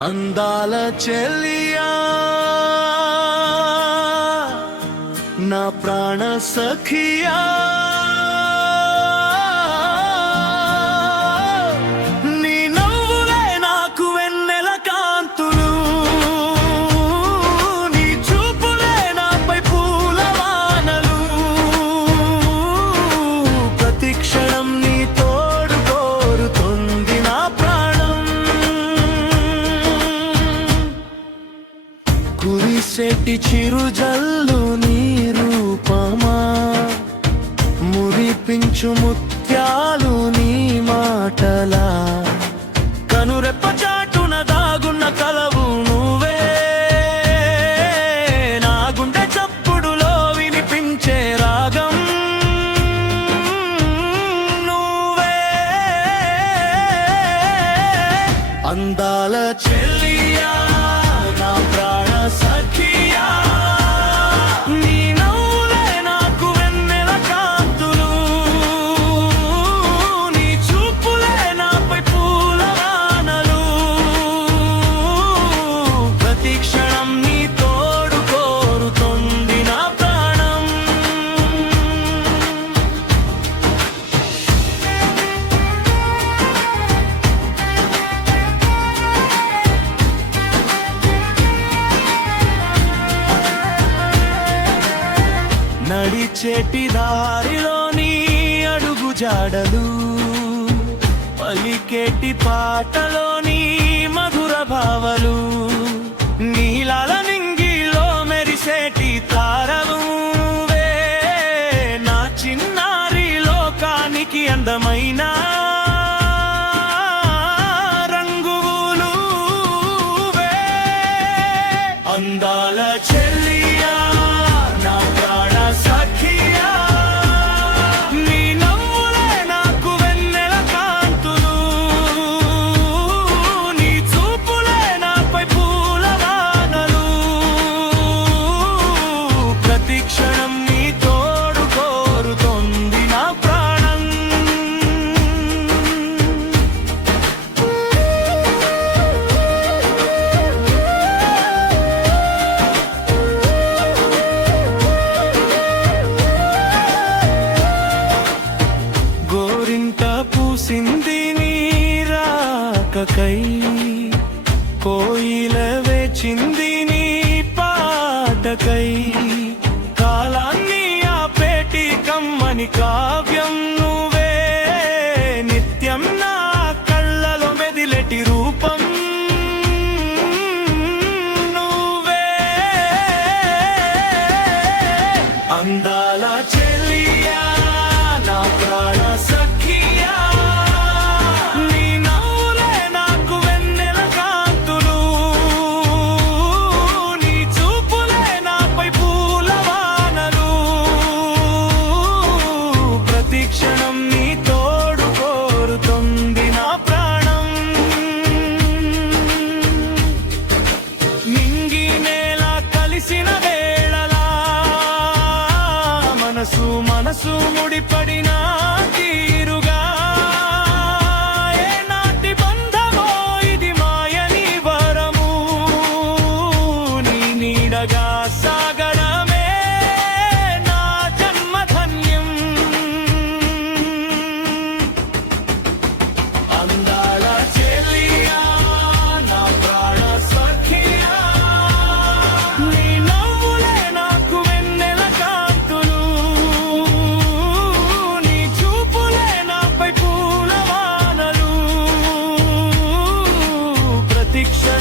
అందాల చెలియా నా ప్రాణ సఖియా నీ నవ్వులే నాకు వెన్నెల కాంతులు నీ చూపులే నాపై పూల వానలు ప్రతి క్షణం నీ తోడు కోరుతుంది నా ప్రాణం కురిసెట్టి చిరుజల్లు నీ రూపమా మురిపించు ముత్యాలు నీ మాటలా కనురెప్ప చాటున దాగున్న కలవు నువ్వే నా గుండె చప్పుడులో వినిపించే రాగం నువ్వే అందాల చెల్లియా నా ప్రాణ సఖియా నీ నవ్వులే నాకు వెన్నెల కాంతులు నీ చూపులే నాపై పూల వానలు ప్రతి క్షణం నీ తోడు కోరుతుంది నా ప్రాణం నడిచేటి దారిలోని అడుగు జాడలు పలికేటి పాటలోని మధుర భావలు నీలాల నింగిలో మెరిసేటి తారవు నువ్వే నా చిన్నారి లోకానికి అందమైన రంగులు నువ్వే అందాల చెల్లియా నా ప్రాణ సఖియా నీ నవ్వులే నాకు వెన్నెల కాంతులు నీ చూపులే నాపై పూల వానలు ప్రతి క్షణం నీ తోడు కోరుతోంది నా ప్రాణం గోరింట పూసింది నీ రాకకై కోయిల వేచింది నీ పాటకై కాలాన్ని ఆపేటి కమ్మని కావ్యం నువ్వే నిత్యం నా కళ్ళలో మెదిలెటి రూపం నువ్వే అందాల చెల్లియా నా ప్రాణ సఖియా నీ నవ్వులే నాకు వెన్నెల కాంతులు నీ చూపులే నాపై పూల వానలు ప్రతి క్షణం నీ తోడు కోరుతుంది నా ప్రాణం నింగి నేల కలిసిన వేళలా మనసు మనసు ముడిపడిన తీరుగా ఏ నాటి బంధమో ఇది మాయని వరము నీ నీడగా సాగడమే నా జన్మధన్యం అందాల చెల్లియా నా ప్రాణ సఖియా నీ నవ్వులే నాకు వెన్నెల కాంతులు నీ చూపులే నాపై పూల వానలు ప్రతి క్షణం